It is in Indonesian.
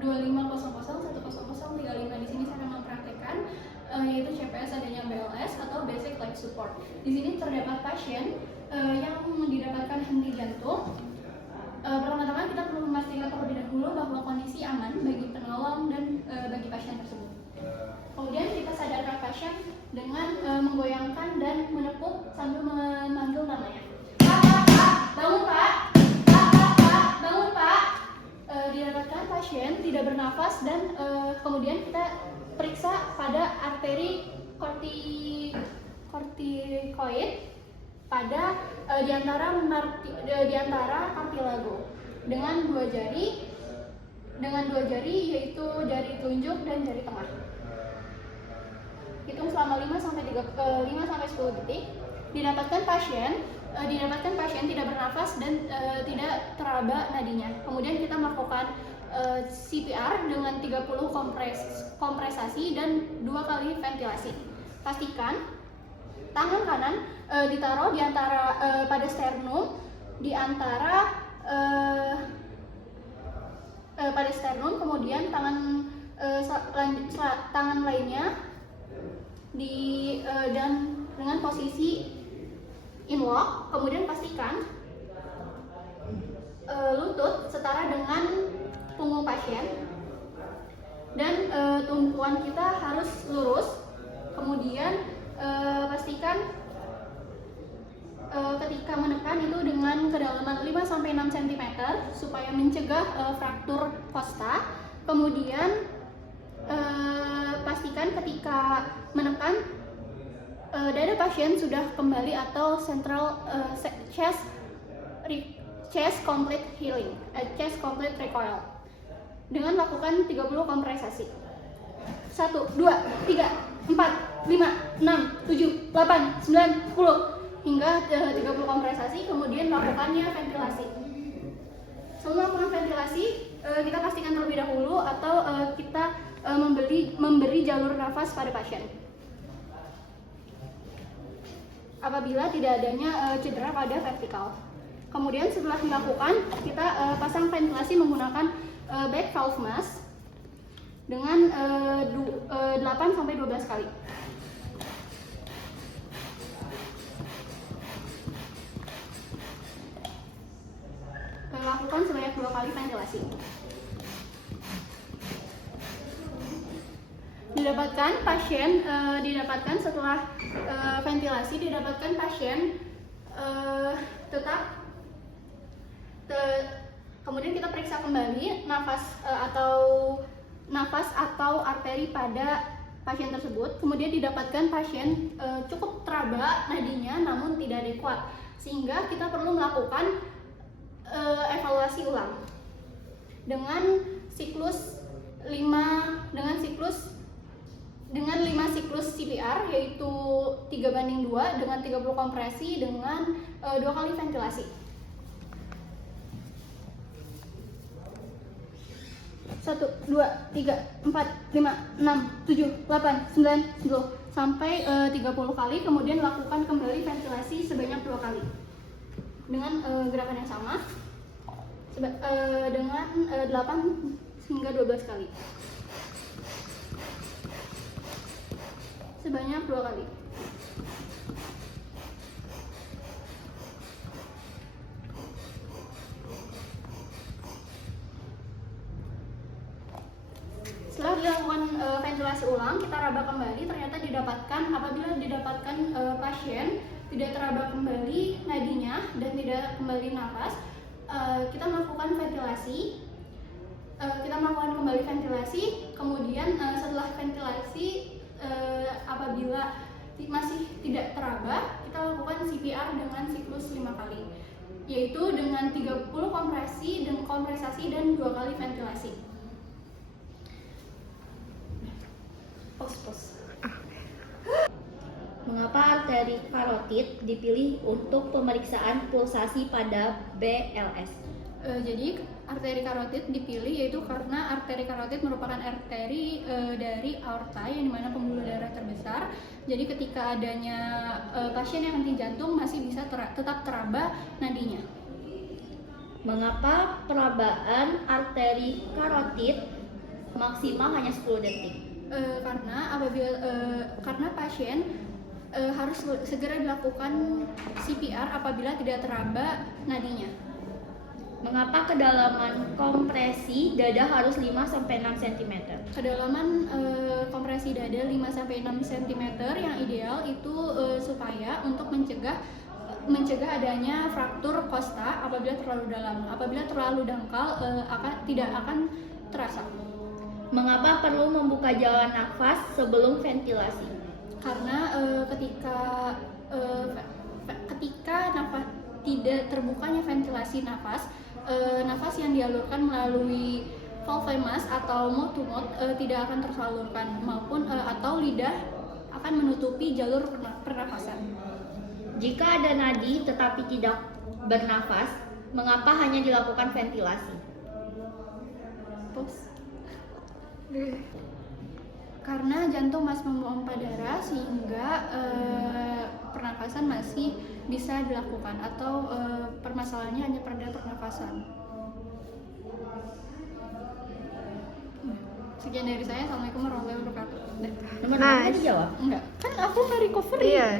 2500 Di sini saya akan mempraktekkan yaitu CPS adanya BLS atau Basic Life Support. Di sini terdapat pasien yang didapatkan henti jantung. Pertama-tama kita perlu memastikan terlebih dahulu bahwa kondisi aman bagi penolong dan bagi pasien tersebut. Kemudian kita sadarkan pasien dengan menggoyangkan dan menepuk sambil memanggil namanya. Pak, bangun Pak, Pak, bangun Pak. Didapatkan pasien tidak bernafas dan kemudian kita periksa pada arteri kortikoid pada di antara cartilago dengan dua jari yaitu jari telunjuk dan jari tengah. Hitung selama 5-10 detik. Didapatkan pasien tidak bernafas dan tidak teraba nadinya. Kemudian kita melakukan CPR dengan 30 kompresasi dan 2 kali ventilasi. Pastikan tangan kanan ditaruh di antara pada sternum, pada sternum, kemudian tangan lainnya dan dengan posisi inwalk. Kemudian pastikan lutut setara dengan punggung pasien dan tumpuan kita harus lurus. Kemudian pastikan ketika menekan itu dengan kedalaman 5-6 cm supaya mencegah fraktur kosta. Kemudian pastikan ketika menekan dada pasien sudah kembali atau central chest complete healing, chest complete recoil dengan lakukan 30 kompresasi. 1, 2, 3, 4, 5, 6, 7, 8, 9, 10 hingga 30 kompresasi. Kemudian lakukannya ventilasi. Sebelum melakukan ventilasi, kita pastikan terlebih dahulu atau kita memberi jalur nafas pada pasien. Apabila tidak adanya cedera pada vertikal. Kemudian setelah dilakukan, kita pasang ventilasi menggunakan back valve mask dengan 8-12 kali. Lakukan sebanyak 2 kali ventilasi. Didapatkan setelah ventilasi, pasien kemudian kita periksa kembali nafas atau arteri pada pasien tersebut. Kemudian didapatkan pasien cukup teraba nadinya namun tidak adekuat, sehingga kita perlu melakukan evaluasi ulang dengan 5 siklus CPR, yaitu 3:2 dengan 30 kompresi dengan 2 kali ventilasi. 1, 2, 3, 4, 5, 6, 7, 8, 9, 10 sampai 30 kali. Kemudian lakukan kembali ventilasi sebanyak 2 kali dengan gerakan yang sama dengan 8 hingga 12 kali sebanyak 2 kali. Setelah dilakukan ventilasi ulang, kita raba kembali. Ternyata apabila didapatkan pasien tidak teraba kembali nadinya dan tidak kembali nafas, kita melakukan kembali ventilasi. Kemudian setelah ventilasi, apabila masih tidak teraba, kita lakukan CPR dengan siklus 5 kali, yaitu dengan 30 kompresasi dan 2 kali ventilasi. Pos. Mengapa arteri karotid dipilih untuk pemeriksaan pulsasi pada BLS? Jadi arteri karotid dipilih yaitu karena arteri karotid merupakan arteri dari aorta yang dimana pembuluh darah terbesar. Jadi ketika adanya pasien yang henti jantung masih bisa tetap teraba nadinya. Mengapa perabaan arteri karotid maksimal hanya 10 detik? Karena pasien harus segera dilakukan CPR apabila tidak teraba nadinya. Mengapa kedalaman kompresi dada harus 5-6 cm? Kedalaman kompresi dada 5-6 cm yang ideal itu supaya untuk mencegah adanya fraktur kosta apabila terlalu dalam. Apabila terlalu dangkal tidak akan terasa. Mengapa perlu membuka jalan nafas sebelum ventilasi? Karena ketika nafas tidak terbukanya ventilasi nafas yang dialurkan melalui valve mas atau mouth to mouth tidak akan tersalurkan maupun atau lidah akan menutupi jalur pernafasan. Jika ada nadi tetapi tidak bernafas, mengapa hanya dilakukan ventilasi? Karena jantung masih memompa darah sehingga pernafasan masih bisa dilakukan atau permasalahannya hanya pada pernafasan. Sekian dari saya. Assalamualaikum warahmatullahi wabarakatuh. Nomor 6 dijawab? Enggak, kan aku nggak recovery. Iya.